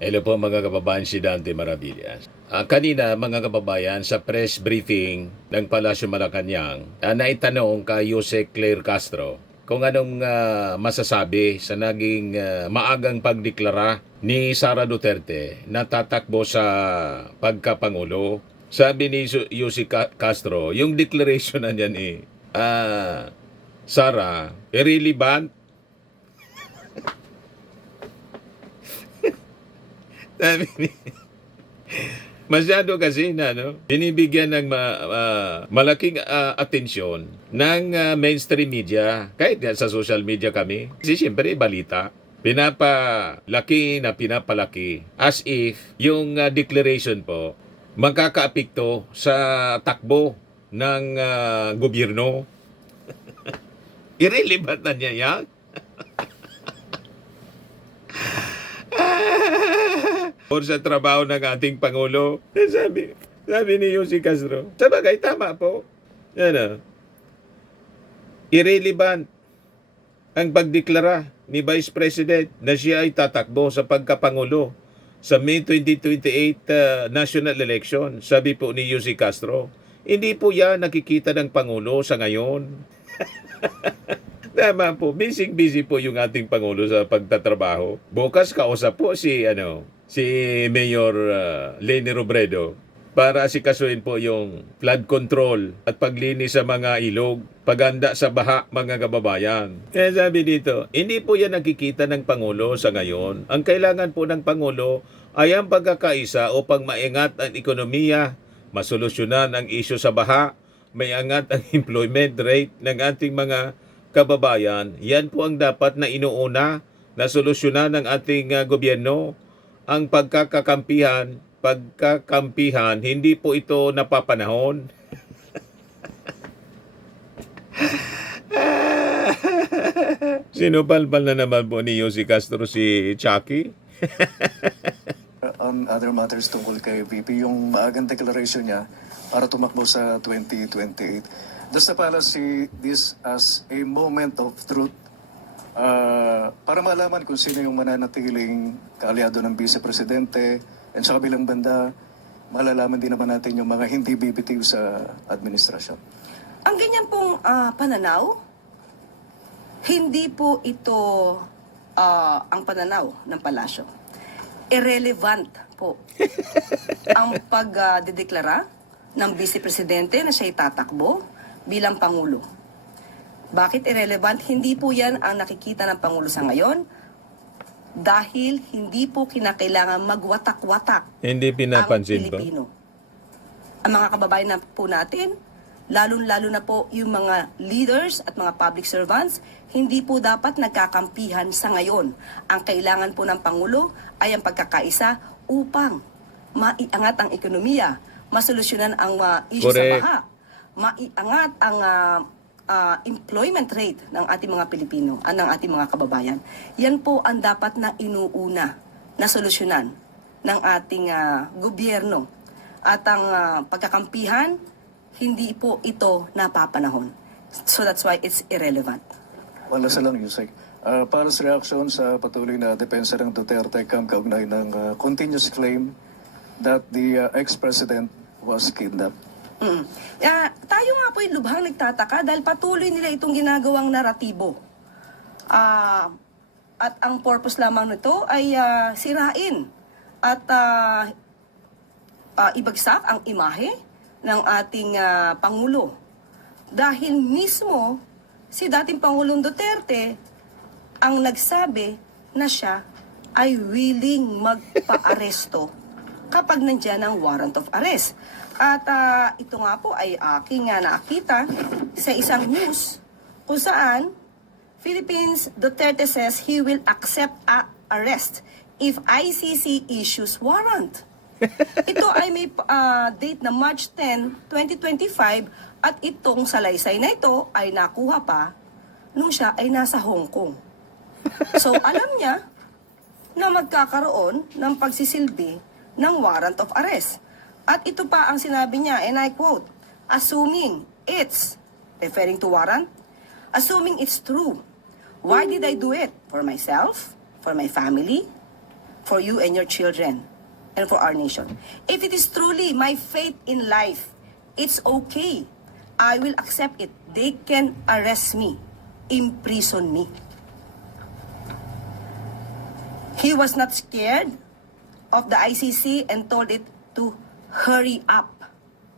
Hello po mga kababayan, si Dante Maravillas. Kanina mga kababayan sa press briefing ng Palasyo Malacanang, naitanong kay Jose Claire Castro kung anong masasabi sa naging maagang pagdeklara ni Sara Duterte na tatakbo sa pagkapangulo. Sabi ni Jose Castro, yung declaration na niya ni Sara, irrelevant. Sabi ni masyado kasi na binibigyan ng malaking atensyon ng mainstream media, kahit sa social media kami. Kasi siyempre balita, pinapalaki na pinapalaki as if yung declaration po magkakaapekto sa takbo ng gobyerno. Irrelevant na niya yan. Or sa trabaho ng ating Pangulo. Sabi ni Jose Castro, sabagay, tama po. Irrelevant ang pagdeklara ni Vice President na siya ay tatakbo sa pagkapangulo sa May 2028 national election. Sabi po ni Jose Castro, hindi po yan nakikita ng Pangulo sa ngayon. Tama po, busy po yung ating Pangulo sa pagtatrabaho. Bukas kausap po si Mayor Leni Robredo para asikasuhin po yung flood control at paglinis sa mga ilog, paganda sa baha mga kababayan. Kaya sabi dito, hindi po yan nakikita ng Pangulo sa ngayon. Ang kailangan po ng Pangulo ay ang pagkakaisa upang maingat ang ekonomiya, masolusyonan ang isyu sa baha, may angat ang employment rate ng ating mga kababayan. Yan po ang dapat na inuuna na solusyonan ng ating gobyerno. Ang pagkakampihan, hindi po ito napapanahon. Sinupalpal na naman po ni Jose Castro si Chucky. On other matters tungkol kay VP, yung maagang declaration niya para tumakbo sa 2028. Does the palace see this as a moment of truth para malaman kung sino yung mananatiling kaalyado ng Vice Presidente, and sa kabilang banda, malalaman din naman natin yung mga hindi bibitiw sa administrasyon? Ang ganyan pong pananaw, hindi po ito ang pananaw ng palasyo. Irrelevant po ang pagdedeklara ng Vice Presidente na siya'y tatakbo bilang Pangulo. Bakit irrelevant? Hindi po yan ang nakikita ng Pangulo sa ngayon dahil hindi po kinakailangan magwatak-watak Hindi pinapansin ang po. Pilipino. Ang mga kababayan na po natin, lalo na po yung mga leaders at mga public servants, hindi po dapat nagkakampihan sa ngayon. Ang kailangan po ng Pangulo ay ang pagkakaisa upang maiangat ang ekonomiya, masolusyonan ang issue sa baha, maiangat ang employment rate ng ating mga Pilipino, ng ating mga kababayan. Yan po ang dapat na inuuna na solusyonan ng ating gobyerno. At ang pagkakampihan, hindi po ito napapanahon. So that's why it's irrelevant. Wala sa lang, Yusek. Para sa reaksyon sa patuloy na depensa ng Duterte kaugnay ng continuous claim that the ex-president was kidnapped. Tayo nga po yung lubhang nagtataka dahil patuloy nila itong ginagawang naratibo. At ang purpose lamang nito ay sirain at ibagsak ang imahe ng ating Pangulo. Dahil mismo si dating Pangulong Duterte ang nagsabi na siya ay willing magpa-aresto kapag nandyan ang warrant of arrest. At ito nga po ay aking nakita sa isang news kung saan Philippines Duterte says he will accept arrest if ICC issues warrant. Ito ay may date na March 10, 2025 at itong salaysay na ito ay nakuha pa nung siya ay nasa Hong Kong. So alam niya na magkakaroon ng pagsisilbi ng warrant of arrest. At ito pa ang sinabi niya, and I quote, assuming it's, referring to warrant, assuming it's true, why did I do it? For myself? For my family? for you and your children and for our nation. If it is truly my faith in life, it's okay. I will accept it. They can arrest me, imprison me. He was not scared of the ICC and told it to hurry up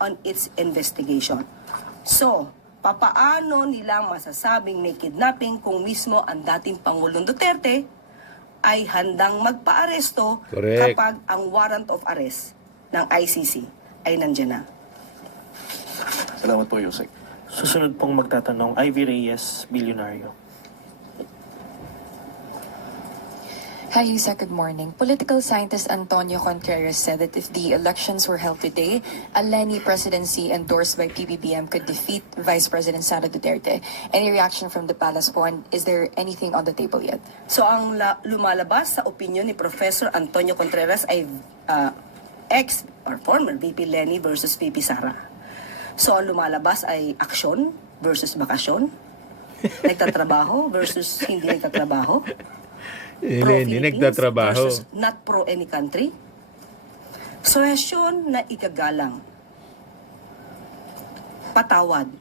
on its investigation. So, papaano nilang masasabing may kidnapping kung mismo ang dating Pangulong Duterte ay handang magpaaresto Correct. kapag ang warrant of arrest ng ICC ay nandyan na? Salamat po, Yusek. Susunod pong magtatanong, Ivy Reyes, Bilyonaryo. Hi, Yusek. Good morning. Political scientist Antonio Contreras said that if the elections were held today, a Lenny presidency endorsed by PBBM could defeat Vice President Sara Duterte. Any reaction from the palace po? And is there anything on the table yet? So ang lumalabas sa opinion ni Professor Antonio Contreras ay ex or former VP Lenny versus VP Sara. So ang lumalabas ay aksyon versus bakasyon, nagtatrabaho versus hindi nagtatrabaho, Lenny, pro-Philippines nagtatrabaho. versus not pro any country. Suhesyon na igagalang, patawad,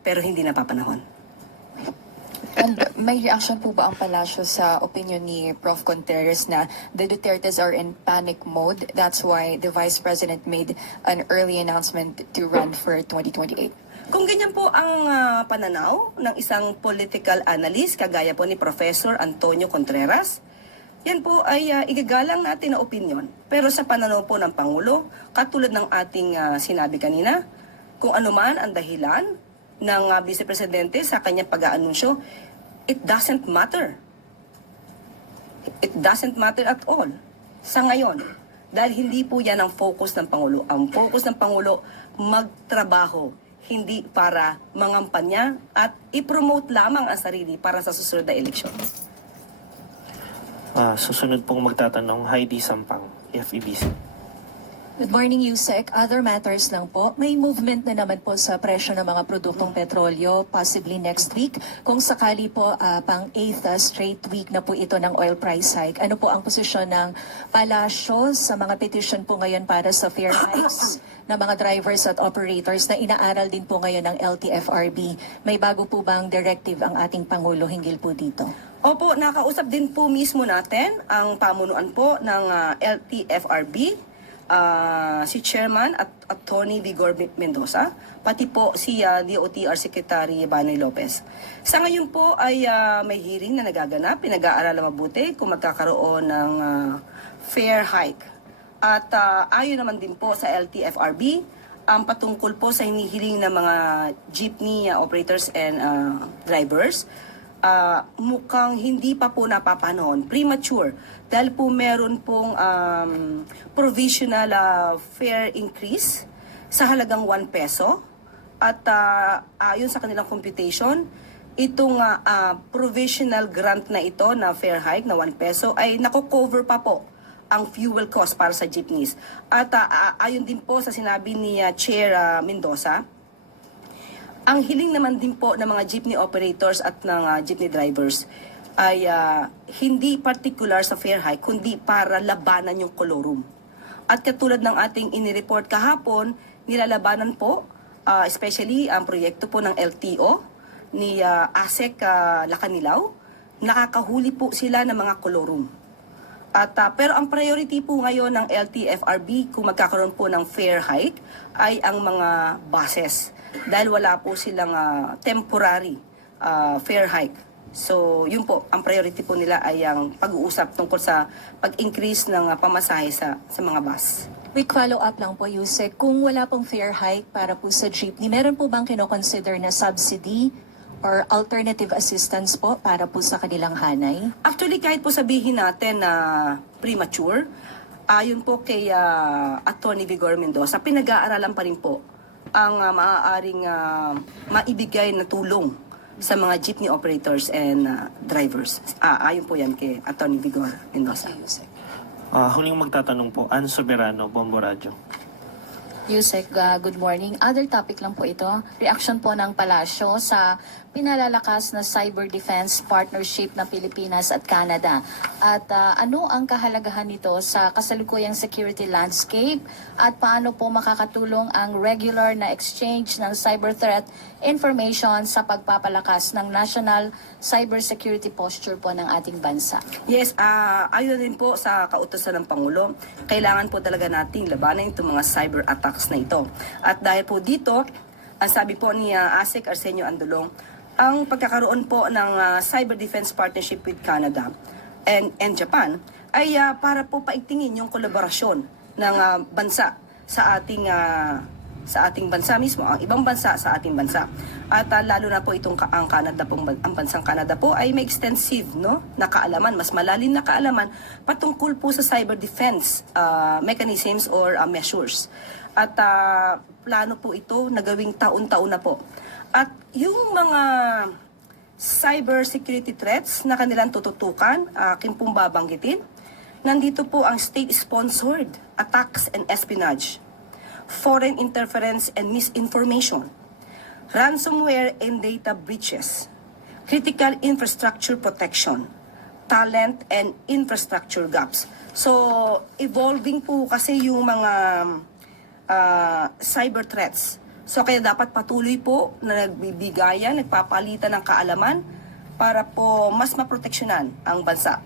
pero hindi napapanahon. And may reaction po ba ang palasyo sa opinion ni Prof. Contreras na the Dutertes are in panic mode? That's why the Vice President made an early announcement to run for 2028. Kung ganyan po ang pananaw ng isang political analyst, kagaya po ni Professor Antonio Contreras, yan po ay igagalang natin na opinion. Pero sa pananaw po ng Pangulo, katulad ng ating sinabi kanina, kung ano man ang dahilan ng Vice Presidente sa kanyang pag-aanunsyo, it doesn't matter. It doesn't matter at all sa ngayon. Dahil hindi po yan ang focus ng Pangulo. Ang focus ng Pangulo, magtrabaho, hindi para mangampanya at i-promote lamang ang sarili para sa susunod na eleksyon. Susunod pong magtatanong, Heidi Sampang, FEBC. Good morning, Yusek. Other matters lang po. May movement na naman po sa presyo ng mga produktong petrolyo, possibly next week. Kung sakali po, pang 8th straight week na po ito ng oil price hike. Ano po ang posisyon ng palasyo sa mga petition po ngayon para sa fair hikes ng mga drivers at operators na inaaral din po ngayon ng LTFRB? May bago po bang directive ang ating Pangulo hinggil po dito? Opo, nakausap din po mismo natin ang pamunuan po ng LTFRB, si Chairman at Attorney Vigor Mendoza, pati po si DOTR Secretary Banoy Lopez. Sa ngayon po ay may hearing na nagaganap, pinag-aaralan mabuti kung magkakaroon ng fair hike. At ayon naman din po sa LTFRB, ang patungkol po sa hinihiling ng mga jeepney operators and drivers, mukhang hindi pa po napapanahon, premature, dahil po meron pong provisional fare increase sa halagang 1 peso at ayon sa kanilang computation, itong provisional grant na ito na fare hike na 1 peso ay nako-cover pa po ang fuel cost para sa jeepneys. At ayon din po sa sinabi ni Chair Mendoza, ang hiling naman din po ng mga jeepney operators at ng jeepney drivers ay hindi particular sa fare hike, kundi para labanan yung colorum. At katulad ng ating inireport kahapon, nilalabanan po, especially ang proyekto po ng LTO ni ASEC Lacanilaw, nakakahuli po sila ng mga colorum. At, pero ang priority po ngayon ng LTFRB kung magkakaroon po ng fare hike ay ang mga buses. Dahil wala po silang temporary fare hike. So, yun po, ang priority po nila ay ang pag-uusap tungkol sa pag-increase ng pamasahe sa mga bus. Quick follow-up lang po, Yusek. Kung wala pong fair hike para po sa jeepney, meron po bang kinoconsider na subsidy or alternative assistance po para po sa kanilang hanay? Actually, kahit po sabihin natin na premature, ayon po kay Attorney Vigor Mendoza, pinag-aaralan pa rin po ang maaaring maibigay na tulong sa mga jeepney operators and drivers. Ayon po yan kay Attorney Vigor Mendoza. Yusek. Huling magtatanong po, Ann Soberano, Bombo Radio. Yusek, good morning. Other topic lang po ito. Reaction po ng Palasyo sa pinalalakas na cyber defense partnership ng Pilipinas at Canada. At ano ang kahalagahan nito sa kasalukuyang security landscape at paano po makakatulong ang regular na exchange ng cyber threat information sa pagpapalakas ng national cybersecurity posture po ng ating bansa? Yes, ayon din po sa kautusan ng Pangulo, kailangan po talaga nating labanan itong mga cyber attacks na ito. At dahil po dito, ang sabi po ni ASEC Arsenio Andolong, ang pagkakaroon po ng cyber defense partnership with Canada and Japan ay para po paigtingin yung kolaborasyon ng bansa sa ating bansa mismo, ang ibang bansa sa ating bansa. At lalo na po itong ang Canada pong ang bansang Canada po ay may extensive na kaalaman, mas malalim na kaalaman patungkol po sa cyber defense mechanisms or measures. At plano po ito na gawing taon-taon na po. At yung mga cyber security threats na kanilang tututukan, akin pong babanggitin, nandito po ang state-sponsored attacks and espionage, foreign interference and misinformation, ransomware and data breaches, critical infrastructure protection, talent and infrastructure gaps. So, evolving po kasi yung mga cyber threats. So, kaya dapat patuloy po na nagbibigayan, nagpapalitan ng kaalaman para po mas maproteksyonan ang bansa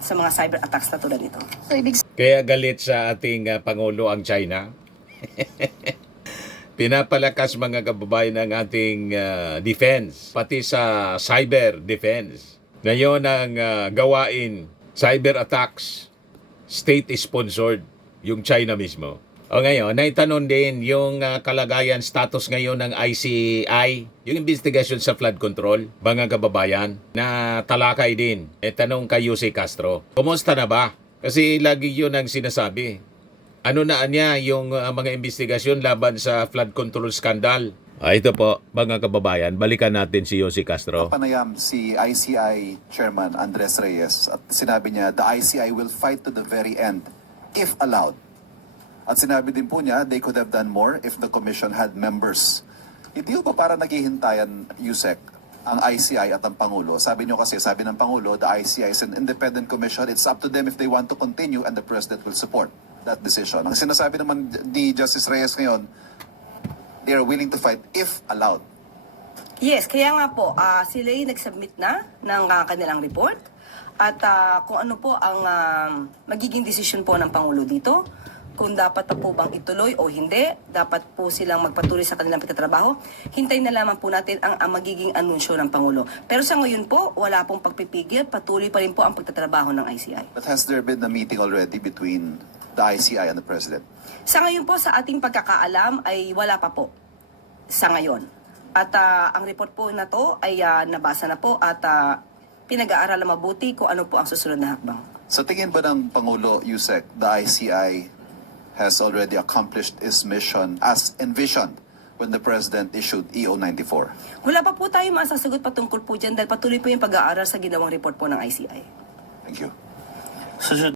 sa mga cyber attacks na tulad nito. So, ibig Kaya galit sa ating Pangulo ang China. Pinapalakas mga kababayan ng ating defense, pati sa cyber defense. Ngayon ang gawain, cyber attacks, state-sponsored, yung China mismo. O ngayon, naitanong din yung kalagayan status ngayon ng ICI, yung investigation sa flood control, mga kababayan, na talakay din. Tanong kay Jose Castro, kumusta na ba? Kasi lagi yun ang sinasabi. Ano na niya yung mga investigasyon laban sa flood control scandal? Ito po, mga kababayan, balikan natin si Jose Castro. Panayam si ICI Chairman Andres Reyes at sinabi niya, the ICI will fight to the very end if allowed. At sinabi din po niya, they could have done more if the commission had members. Hindi ba para naghihintayan, Yusek, ang ICI at ang Pangulo? Sabi niyo kasi, sabi ng Pangulo, the ICI is an independent commission. It's up to them if they want to continue and the President will support that decision. Ang sinasabi naman ni Justice Reyes ngayon, they are willing to fight if allowed. Yes, kaya nga po, sila yung nag-submit na ng kanilang report at kung ano po ang magiging desisyon po ng Pangulo dito, kung dapat na po bang ituloy o hindi, dapat po silang magpatuloy sa kanilang pagtatrabaho. Hintayin na lamang po natin ang magiging anunsyo ng Pangulo. Pero sa ngayon po, wala pong pagpipigil, patuloy pa rin po ang pagtatrabaho ng ICI. But has there been a meeting already between the ICI and the President? Sa ngayon po, sa ating pagkakaalam ay wala pa po sa ngayon. At ang report po na to ay nabasa na po at pinag-aaralan mabuti kung ano po ang susunod na hakbang. Sa tingin ba ng Pangulo, Yusek, the ICI has already accomplished its mission as envisioned when the President issued EO 94? Wala pa po tayo masasagot patungkol po dyan dahil patuloy po yung pag-aaral sa ginawang report po ng ICI. Thank you. Susunod